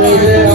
জয় জয়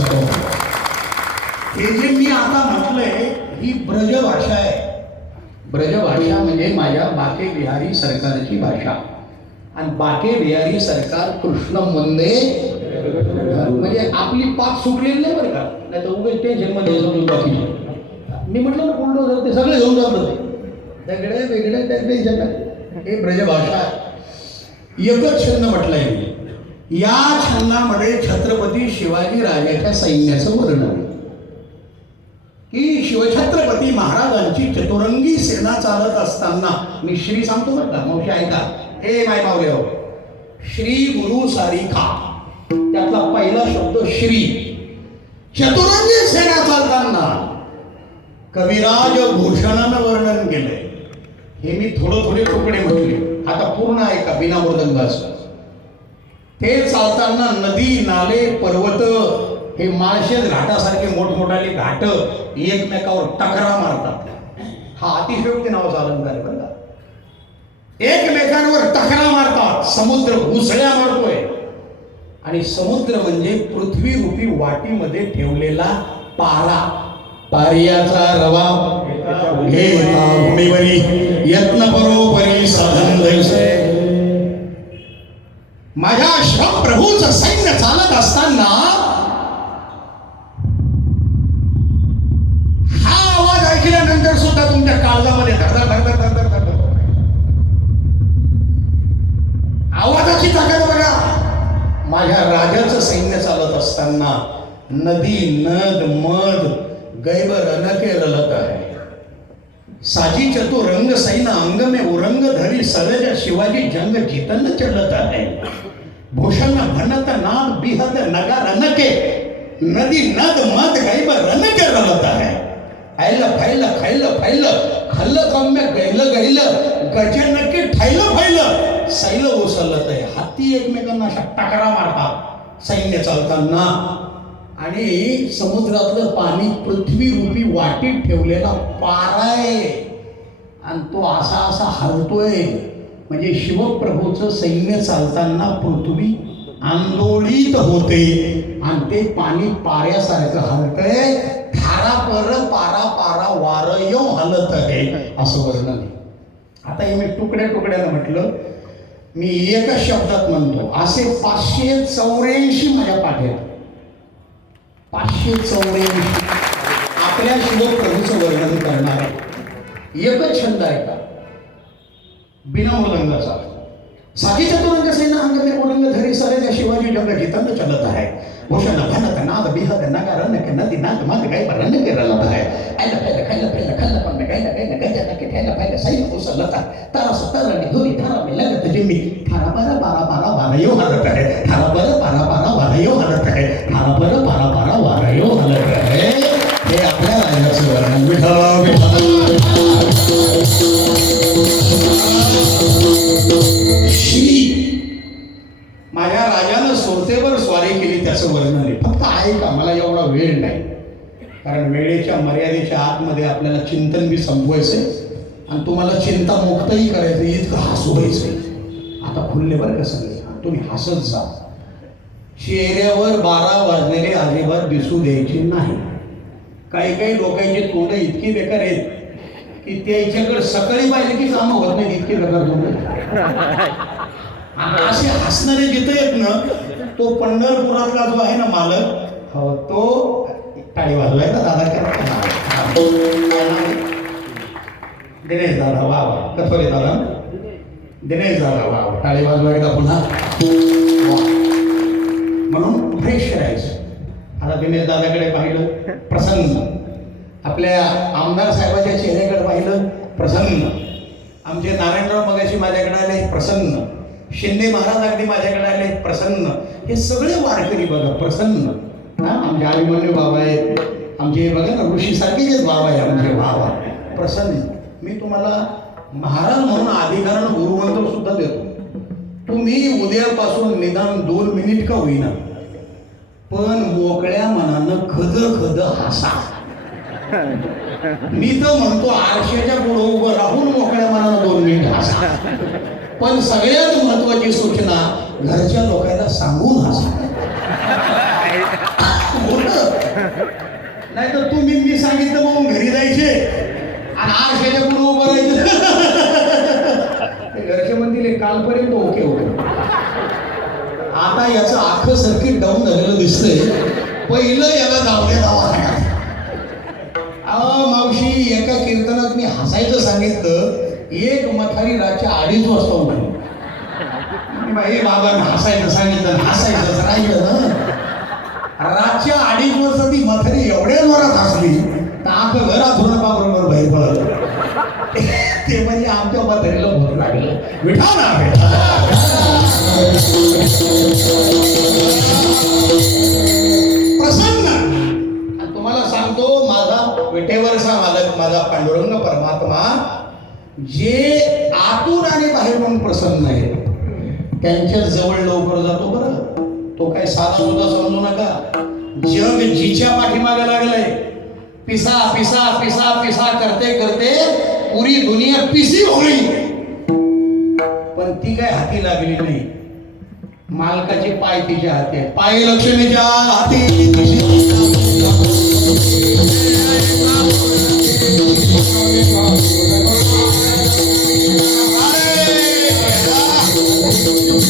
लेकराचं हे जे मी आता म्हटलंय ही ब्रजभाषा आहे. ब्रजभाषा म्हणजे माझ्या बाके बिहारी सरकारची भाषा. आणि बाके बिहारी सरकार कृष्ण मंदे म्हणजे आपली पाच सुटलेली नाही बरं का? नाही तर उगाच ते जन्म द्यायचं बाकी मी म्हटलं ना बुलडोझर ते सगळे घेऊन जात होते दगडे वेगळे त्या टेन्शन हे ब्रजभाषा आहे. एकच छंद म्हटलंय मी. या छंदामध्ये छत्रपती शिवाजी राजाच्या सैन्याचं वर्णन आहे. की शिवछत्रपती महाराजांची चतुरंगी सेना चालत असताना मी श्री सांगतो बरं का मावशी ऐका. हे माय मावले हो. श्री गुरु सारिका. त्यातला पहिला शब्द श्री. चतुरंगी सेना चालताना कविराज भूषणानं वर्णन केलंय. हे मी थोडं थोडे तुकडे म्हटले. आता पूर्ण ऐका बिना मृदंगाचं ते चालताना नदी नाले पर्वत हे माळशेज घाटासारखे मोठमोठाले घाट एकमेकावर टकरा मारतात. हा अतिशयोक्ती नावाचा अलंकार आहे का? एकमेकांवर टकरा मारतात. समुद्र उसळ्या मारतोय. आणि समुद्र म्हणजे पृथ्वी रूपी वाटीमध्ये ठेवलेला पारा. पारियाचा रवा घेता भूमीवरी. यत्न परोपरी साधन दैसे माझ्या श्रम प्रभूचं सैन्य चालत असताना हा आवाज ऐकल्यानंतर सुद्धा तुमच्या काळजामध्ये धडधड धडधड धडधड धडधड आवाजाची ताकद बघा. माझ्या राजाचं सैन्य चालत असताना नदी नद मध गैब रनके ललत आहे. साजी चतुर रंग सैना अंग में उरंग धरी सरज शिवाजी जंग जितन चलत आहे. भूषण भनत नाद बिहत नगा रनके। नदी नद मद गैब रनके रलत आहे ऐल फैल खैल फैल खल्ल कम्य गैल गैल गजन की ठैल फैल। सैल ओसलत आहे हत्ती एकमेकांना अशा टकरा मारतात। सैन्य चालताना आणि समुद्रातलं पाणी पृथ्वी रूपी वाटीत ठेवलेला पारा आहे. आणि तो असा असा हलतोय. म्हणजे शिवप्रभूचं सैन्य चालताना पृथ्वी आंदोलित होते. आणि ते पाणी पाऱ्यासारखं हलतंय. थारा पर पारा पारा वार येऊ हलत आहे असं वर्णन आता हे मी तुकड्या तुकड्याला म्हटलं. मी एका शब्दात म्हणतो असे पाचशे चौऱ्याऐंशी माझ्या पाठ्यात. पाचशे चौऱ्याऐंशी आपल्या शिवप्रभूचं वर्णन करणार आहे. एकच छंद आहे का? बिना मृदंगाचा साधी चतुरंग सेना अंग में उरंग धरी सरे त्या शिवाजी जंग जितन चलत आहे भूषण भनत नाद बिहत नगा रन के नदी नाद मद गै रन के रलत है ऐल फैल खैल फैल खल्ल पन गैल गैल गजन के थैल फैल सैल उसलत तारा सतर निधुरी थारा में लगत जिम्मी थारा पर पारा पारा वारयो हलत है थारा पर पारा पारा वारयो हलत है थारा पर पारा पारा वारयो हलत है हे आपल्या राजाचं वर्णन विठा माझ्या राजानं सोरतेवर स्वारी केली त्याचं वर्णन आहे. फक्त आहे का? मला एवढा वेळ नाही. कारण वेळेच्या मर्यादेच्या आतमध्ये आपल्याला चिंतन बी संपवायचंय आणि तुम्हाला चिंता मुक्तही करायचं इतकं हसू व्हायचं आता खुलले बरं का सगळे? तुम्ही हसत जा. चेहऱ्यावर बारा वाजलेले अजिबात दिसू द्यायचे नाही. काही काही लोकांची तोंड इतकी बेकार आहेत की त्याच्याकडे सकाळी पाहिजे की कामं होत नाही इतकी बेकार तोंड. आता आणि असे हसणारे गीत आहेत ना तो पंढरपुरातला जो आहे ना मालक हो, तो टाळी वाजलाय ना दादा काय दिनेश दादा वा वा. कथोरे दादा? दिनेश दादा वा वा. टाळी वाजवा एकदा पुन्हा म्हणून फ्रेश राहायचं आता दिनेश दादाकडे पाहिलं प्रसन्न. आपल्या आमदार साहेबाच्या चेहऱ्याकडे पाहिलं प्रसन्न. आमचे नारायणराव मगाशी माझ्याकडे आले प्रसन्न. शिंदे महाराज अगदी माझ्याकडे आले प्रसन्न. हे सगळे वारकरी बघा प्रसन्न. हा आमचे अभिमन्यू बाबा आहेत. आमचे बघा ना ऋषीसारखेच बाबा आहे आमचे बाबा. प्रसन्न. मी तुम्हाला महाराज म्हणून अधिकारण गुरुमंत्र सुद्धा देतो. तुम्ही उद्यापासून निदान दोन मिनिट का होईना. पण मोकळ्या मनानं खद खद हसा. मी तर म्हणतो आरशाच्या पुढे उभं राहून मोकळ्या मनानं दोन मिनिट हसा. पण सगळ्यात महत्वाची सूचना घरच्या लोकांना सांगून नाही तर तुम्ही मी सांगितलं म्हणून घरी जायचे. आणि आरशाच्या पुढे उभं राहायचं. घरचे म्हणतील कालपर्यंत ओके ओके आता याचं आखं सर्किट डाऊन झालेलं दिसतंय. पहिलं याला जाऊ द्या दवाखान्यात मावशी एका कीर्तनात मी हसायचं सांगितलं. एक मथारी रातच्या अडीच वाजता उठली. मी बाई बाबा हसायचं सांगितलं हसायचं राहिलं ना. रातच्या अडीच वाजता ती मथारी एवढ्या जोरात हसली तर आमचं घरात बरोबर बाहेर ते म्हणजे आमच्या म्हातारीला भूक लागलं. विठा ना प्रसन्न. तुम्हाला सांगतो माझा विटेवरचा मालक माझा पांडुरंग परमात्मा जे आतून आणि बाहेरून प्रसन्न आहे त्यांच्या जवळ लवकर जातो बरं. तो काय साधा सुद्धा समजू नका. जग जिच्या पाठीमागे लागलंय. पिसा पिसा पिसा पिसा करते करते पुरी दुनिया पिसी होईल पण ती काय हाती लागली नाही. मालकाचे पाय तिच्या हाती आहे. पाय लक्ष्मीच्या हाती.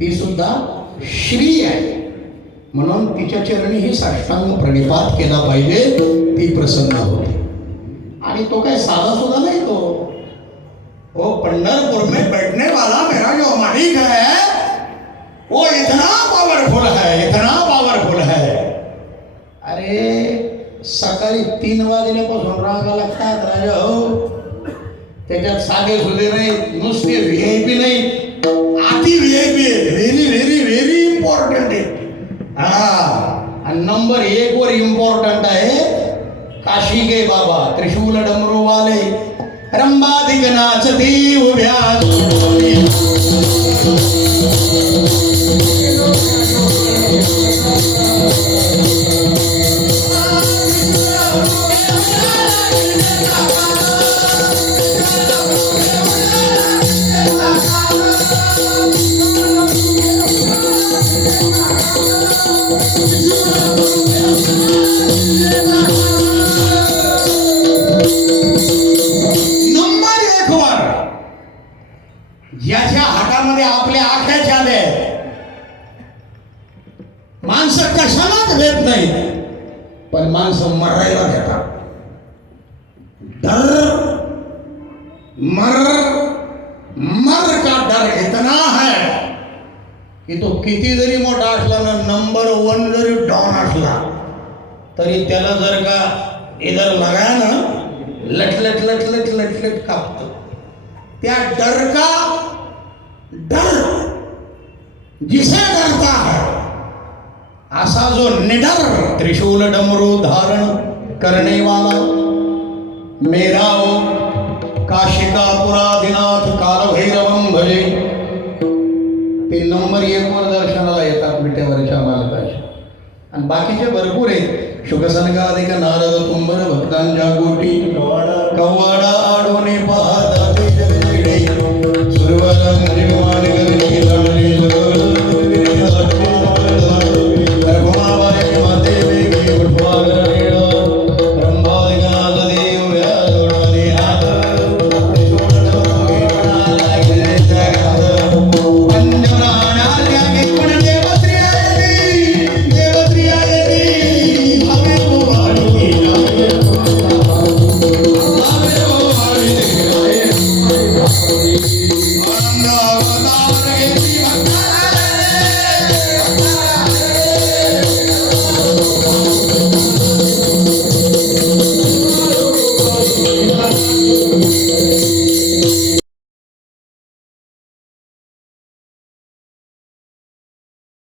ती सुद्धा श्री आहे. म्हणून तिच्या चरणी ही साष्टांग प्रणिपात केला पाहिजे, ती प्रसन्न होते. आणि तो काय साधा सुद्धा नाही तो. वो पंढरपुर में बैठने वाला मेरा जो मालिक है, वो इतना पावरफुल है, इतना पावरफुल है. अरे, सकाळी तीन वाजल्यापासून रागा लागतात राजा हो? त्याच्यात साधे सुधे नाही, नुसते व्ही आय पी नाही हा. आणि नंबर एक वर इम्पॉर्टंट आहे काशी गे बाबा त्रिशूल डमरू वाले रंबाधिक नाचती उभ्या नाही. पण माणसं मरायला घेतात डर मर मर का डर इतना है की तो किती जरी मोठा असला ना नंबर वन जरी डॉन असला तरी त्याला जर का इधर लगाया ना लटलट लटलट लटलट कापत. त्या डर का डर जिसे डरता हा जो निडर त्रिशूल डमरू धारण करने वाला मेरा ओ काशिका पुरादिनाथ कालभैरवम भजे. ते नंबर एक वर दर्शनाला येतात विटेवरच्या मालकाशी आणि बाकीचे भरपूर आहेत. शुकसनकाधिक नारद कुंभर भक्तांच्या गोटी कवाडा आडोने पहा